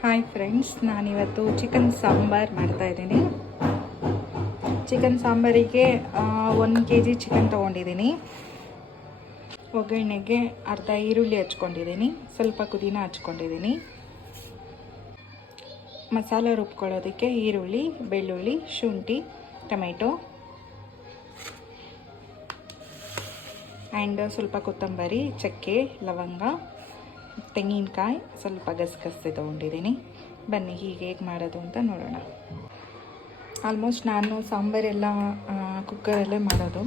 Hi friends ನಾನಿವತ್ತು chicken sambar ಮಾಡ್ತಾಯಿದ್ದೀನಿ chicken ಸಾಂಬಾರಿಗೆ ಒಂದು ಕೆ ಜಿ ಚಿಕನ್ ತೊಗೊಂಡಿದ್ದೀನಿ. ಒಗ್ಗರಣೆಗೆ ಅರ್ಧ ಈರುಳ್ಳಿ ಹಚ್ಕೊಂಡಿದ್ದೀನಿ. ಸ್ವಲ್ಪ ಪುದೀನ ಹಚ್ಕೊಂಡಿದ್ದೀನಿ. ಮಸಾಲ ರುಬ್ಕೊಳ್ಳೋದಕ್ಕೆ ಈರುಳ್ಳಿ, ಬೆಳ್ಳುಳ್ಳಿ, ಶುಂಠಿ, ಟೊಮೆಟೊ ಆ್ಯಂಡ್ ಸ್ವಲ್ಪ ಕೊತ್ತಂಬರಿ, ಚಕ್ಕೆ, ಲವಂಗ ತೆಂಗಿನಕಾಯಿ ಸ್ವಲ್ಪ ಗಸಗಸೆ ತೊಗೊಂಡಿದ್ದೀನಿ. ಬನ್ನಿ, ಹೀಗೆ ಹೇಗೆ ಮಾಡೋದು ಅಂತ ನೋಡೋಣ. ಆಲ್ಮೋಸ್ಟ್ ನಾನು ಸಾಂಬಾರೆಲ್ಲ ಕುಕ್ಕರಲ್ಲೇ ಮಾಡೋದು.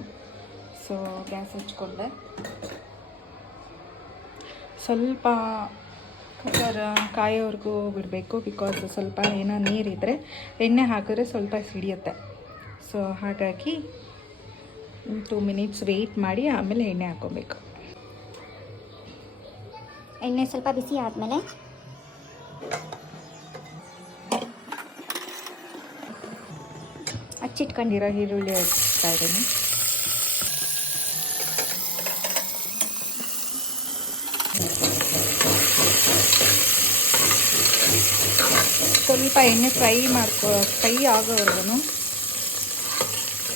ಸೊ ಗ್ಯಾಸ್ ಹಚ್ಕೊಂಡೆ. ಸ್ವಲ್ಪ ಕುಕ್ಕರ್ ಕಾಯೋವರೆಗೂ ಬಿಡಬೇಕು ಬಿಕಾಸ್ ಸ್ವಲ್ಪ ಏನೋ ನೀರಿದ್ದರೆ ಎಣ್ಣೆ ಹಾಕಿದ್ರೆ ಸ್ವಲ್ಪ ಸಿಡಿಯುತ್ತೆ. ಸೊ ಹಾಗಾಗಿ ಟೂ ಮಿನಿಟ್ಸ್ ವೆಯ್ಟ್ ಮಾಡಿ ಆಮೇಲೆ ಎಣ್ಣೆ ಹಾಕ್ಕೊಬೇಕು. ಎಣ್ಣೆ ಸ್ವಲ್ಪ ಬಿಸಿ ಆದಮೇಲೆ ಹಚ್ಚಿಟ್ಕೊಂಡಿರೋ ಈರುಳ್ಳಿ ಹಚ್ತಾ ಇದ್ದೀನಿ. ಸ್ವಲ್ಪ ಎಣ್ಣೆ ಫ್ರೈ ಮಾಡ್ಕೊ, ಫ್ರೈ ಆಗೋವರೆಗೂ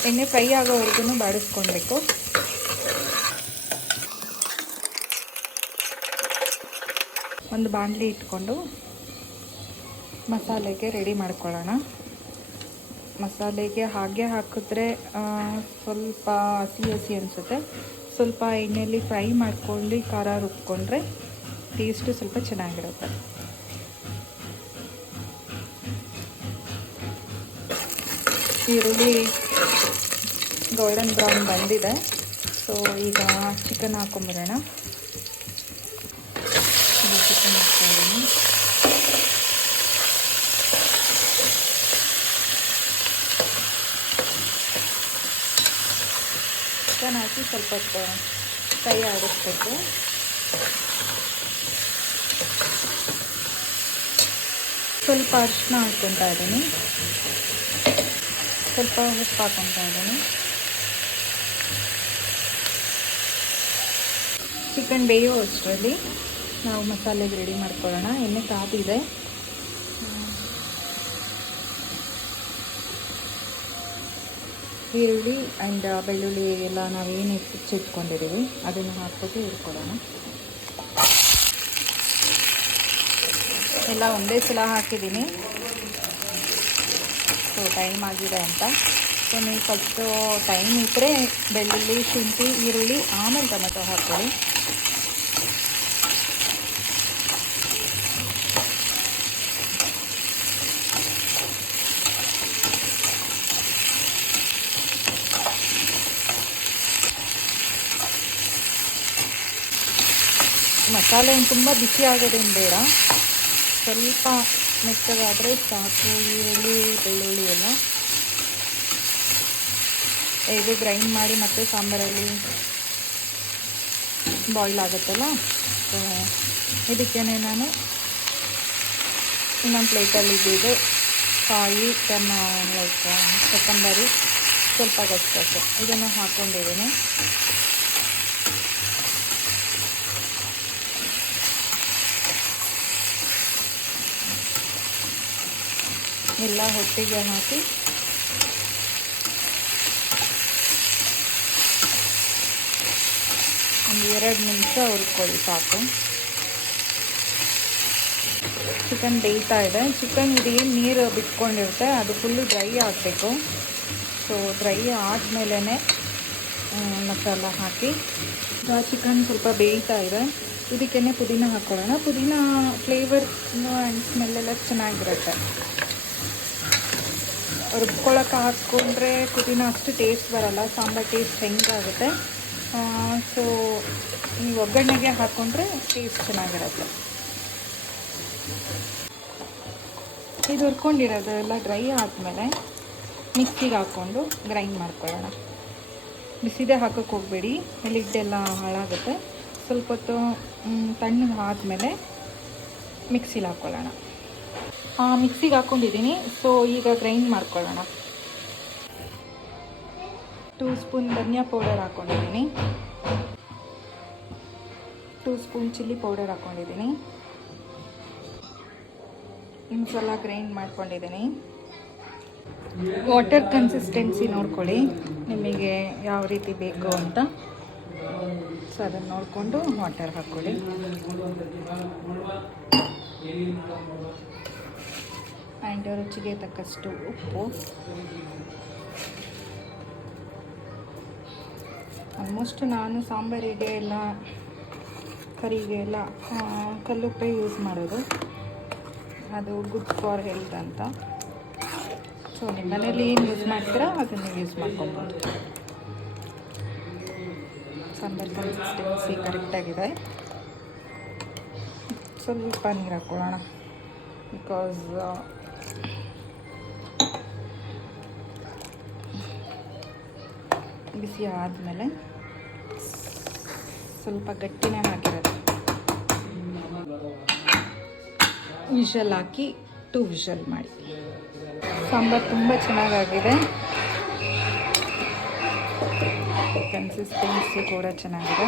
ಎಣ್ಣೆ ಫ್ರೈ ಆಗೋವರೆಗೂ ಬಾಡಿಸ್ಕೊಳ್ಬೇಕು. ಒಂದು ಬಾಣಲಿ ಇಟ್ಕೊಂಡು ಮಸಾಲೆಗೆ ರೆಡಿ ಮಾಡ್ಕೊಳ್ಳೋಣ. ಮಸಾಲೆಗೆ ಹಾಗೆ ಹಾಕಿದ್ರೆ ಸ್ವಲ್ಪ ಹಸಿ ಹಸಿ ಅನಿಸುತ್ತೆ. ಸ್ವಲ್ಪ ಎಣ್ಣೆಯಲ್ಲಿ ಫ್ರೈ ಮಾಡ್ಕೊಂಡು ಖಾರ ರುಬ್ಕೊಂಡ್ರೆ ಟೇಸ್ಟು ಸ್ವಲ್ಪ ಚೆನ್ನಾಗಿರುತ್ತೆ. ಈರುಳ್ಳಿ ಗೋಲ್ಡನ್ ಬ್ರೌನ್ ಬಂದಿದೆ. ಸೊ ಈಗ ಚಿಕನ್ ಹಾಕೊಂಬಿಡೋಣ ಚಿಕನ್ ಹಾಕ್ತಾ ಇದ್ದೀನಿ ಚಿಕನ್ ಹಾಕಿ ಸ್ವಲ್ಪ ಹೊತ್ತು ಫ್ರೈ ಆಡಿಸ್ಬೇಕು ಸ್ವಲ್ಪ ಅರಿಶಿನ ಹಾಕ್ಕೊತಾ ಇದ್ದೀನಿ ಸ್ವಲ್ಪ ಉಪ್ಪು ಹಾಕ್ಕೊತಾ ಇದ್ದೀನಿ ಚಿಕನ್ ಬೇಯೋ ಅಷ್ಟರಲ್ಲಿ ನಾವು ಮಸಾಲೆಗೆ ರೆಡಿ ಮಾಡ್ಕೊಳ್ಳೋಣ. ಎಣ್ಣೆ ಕಾದಿದೆ ಈರುಳ್ಳಿ ಆ್ಯಂಡ್ ಬೆಳ್ಳುಳ್ಳಿ ಎಲ್ಲ ನಾವೇನು ಹೆಚ್ಚಿಟ್ಕೊಂಡಿದ್ದೀವಿ, ಅದನ್ನು ಹಾಕ್ಬಿಟ್ಟು ಇಟ್ಕೊಳ್ಳೋಣ ಎಲ್ಲ ಒಂದೇ ಸಲ ಹಾಕಿದ್ದೀನಿ. ಸೊ, ಟೈಮ್ ಆಗಿದೆ ಅಂತ. ಸೊ, ನೀವು ಫಸ್ಟು ಟೈಮ್ ಇದ್ದರೆ ಬೆಳ್ಳುಳ್ಳಿ, ಶುಂಠಿ, ಈರುಳ್ಳಿ, ಆಮೇಲೆ ಟೊಮೆಟೊ ಹಾಕ್ಕೊಳ್ಳಿ. ಮಸಾಲೆ ತುಂಬ ಬಿಸಿ ಆಗೋದೇನು ಬೇಡ. ಸ್ವಲ್ಪ ಮೆಚ್ಚಗಾದರೆ ಸಾಕು, ಈರುಳ್ಳಿ, ಬೆಳ್ಳುಳ್ಳಿ ಎಲ್ಲ. ಇದು ಗ್ರೈಂಡ್ ಮಾಡಿ ಮತ್ತೆ ಸಾಂಬಾರಲ್ಲಿ ಬಾಯ್ಲ್ ಆಗುತ್ತಲ್ಲ? ಸೊ ಇದಕ್ಕೇ ನಾನು ಇನ್ನೊಂದು ಪ್ಲೇಟಲ್ಲಿ ಇದ್ದಿದ್ದು ಕಾಯಿ, ತನ್ನ ಲೈಕ್ ಕೊತ್ತಂಬರಿ ಸ್ವಲ್ಪ ಗಟ್ಟಿ ಇದನ್ನು ಹಾಕ್ಕೊಂಡಿದ್ದೀನಿ ಎಲ್ಲ ಹೊಟ್ಟಿಗೆ ಹಾಕಿ. ಒಂದು ಎರಡು ನಿಮಿಷ ಹುರ್ಕೊಳ್ಳಿ ಸಾಕು. ಚಿಕನ್ ಬೇಯ್ತಾ ಇದೆ. ಚಿಕನ್ ಏನು ನೀರು ಬಿಟ್ಕೊಂಡಿರುತ್ತೆ. ಅದು ಫುಲ್ಲು ಡ್ರೈ ಆಗಬೇಕು. ಸೊ ಡ್ರೈ ಆದಮೇಲೆ ಮಸಾಲ ಹಾಕಿ. ಚಿಕನ್ ಸ್ವಲ್ಪ ಬೇಯ್ತಾ ಇದೆ. ಇದಕ್ಕೇ ಪುದೀನ ಹಾಕ್ಕೊಳ್ಳೋಣ ಪುದೀನ ಫ್ಲೇವರ್ ಆ್ಯಂಡ್ ಸ್ಮೆಲ್ಲೆಲ್ಲ ಚೆನ್ನಾಗಿರುತ್ತೆ. ರುಬ್ಕೊಳಕ್ಕೆ ಹಾಕ್ಕೊಂಡ್ರೆ ಪುದೀನ ಅಷ್ಟು ಟೇಸ್ಟ್ ಬರಲ್ಲ, ಸಾಂಬಾರು ಟೇಸ್ಟ್ ಹೆಂಗಾಗುತ್ತೆ. ಸೊ ಈ ಒಗ್ಗರಣೆಗೆ ಹಾಕ್ಕೊಂಡ್ರೆ ಟೇಸ್ಟ್ ಚೆನ್ನಾಗಿರುತ್ತೆ. ಇದು ಹುರ್ಕೊಂಡಿರೋದು ಎಲ್ಲ ಡ್ರೈ ಆದಮೇಲೆ ಮಿಕ್ಸಿಗೆ ಹಾಕ್ಕೊಂಡು ಗ್ರೈಂಡ್ ಮಾಡ್ಕೊಳ್ಳೋಣ. ಬಿಸಿದೇ ಹಾಕೋಕ್ಕೆ ಹೋಗಬೇಡಿ ಲಿಡ್ಡೆಲ್ಲ ಹಾಳಾಗುತ್ತೆ. ಸ್ವಲ್ಪ ಹೊತ್ತು ತಣ್ಣಗೆ ಆದಮೇಲೆ ಮಿಕ್ಸಿಲಿ ಹಾಕ್ಕೊಳ್ಳೋಣ. ಮಿಕ್ಸಿಗೆ ಹಾಕ್ಕೊಂಡಿದ್ದೀನಿ ಸೊ ಈಗ ಗ್ರೈಂಡ್ ಮಾಡ್ಕೊಳ್ಳೋಣ. ಟೂ ಸ್ಪೂನ್ ಧನಿಯಾ ಪೌಡರ್ ಹಾಕ್ಕೊಂಡಿದ್ದೀನಿ ಟೂ ಸ್ಪೂನ್ ಚಿಲ್ಲಿ ಪೌಡರ್ ಹಾಕ್ಕೊಂಡಿದ್ದೀನಿ ಮಸಾಲ ಗ್ರೈಂಡ್ ಮಾಡ್ಕೊಂಡಿದ್ದೀನಿ ವಾಟರ್ ಕನ್ಸಿಸ್ಟೆನ್ಸಿ ನೋಡ್ಕೊಳ್ಳಿ. ನಿಮಗೆ ಯಾವ ರೀತಿ ಬೇಕು ಅಂತ. ಸೊ ಅದನ್ನು ನೋಡಿಕೊಂಡು ವಾಟರ್ ಹಾಕ್ಕೊಳ್ಳಿ ಆ್ಯಂಡ್ ರುಚಿಗೆ ತಕ್ಕಷ್ಟು ಉಪ್ಪು. ಆಲ್ಮೋಸ್ಟ್ ನಾನು ಸಾಂಬಾರಿಗೆ ಎಲ್ಲ, ಕರಿಗೆ ಎಲ್ಲ ಕಲ್ಲುಪ್ಪೆ ಯೂಸ್ ಮಾಡೋದು. ಅದು ಗುಡ್ ಫಾರ್ ಹೆಲ್ತ್ ಅಂತ. ಸೊ ನಿಮ್ಮ ಮನೇಲಿ ಏನು ಯೂಸ್ ಮಾಡ್ತೀರಾ? ಅದನ್ನು ಯೂಸ್ ಮಾಡ್ಕೊಬೋದು. ಸಾಂಬಾರು ಕನ್ಸಿಸ್ಟೆನ್ಸಿ ಕರೆಕ್ಟಾಗಿದೆ ಸ್ವಲ್ಪ ನೀರು ಹಾಕ್ಕೊಳ್ಳೋಣ ಬಿಕಾಸ್ ಬಿಸಿ ಆದಮೇಲೆ ಸ್ವಲ್ಪ ಗಟ್ಟಿನೇ ಹಾಕಿರೋದು. ವಿಶಲ್ ಹಾಕಿ ಟು ವಿಶಲ್ ಮಾಡಿ. ಸಾಂಬಾರು ತುಂಬ ಚೆನ್ನಾಗಾಗಿದೆ. ಕನ್ಸಿಸ್ಟೆನ್ಸಿ ಕೂಡ ಚೆನ್ನಾಗಿದೆ.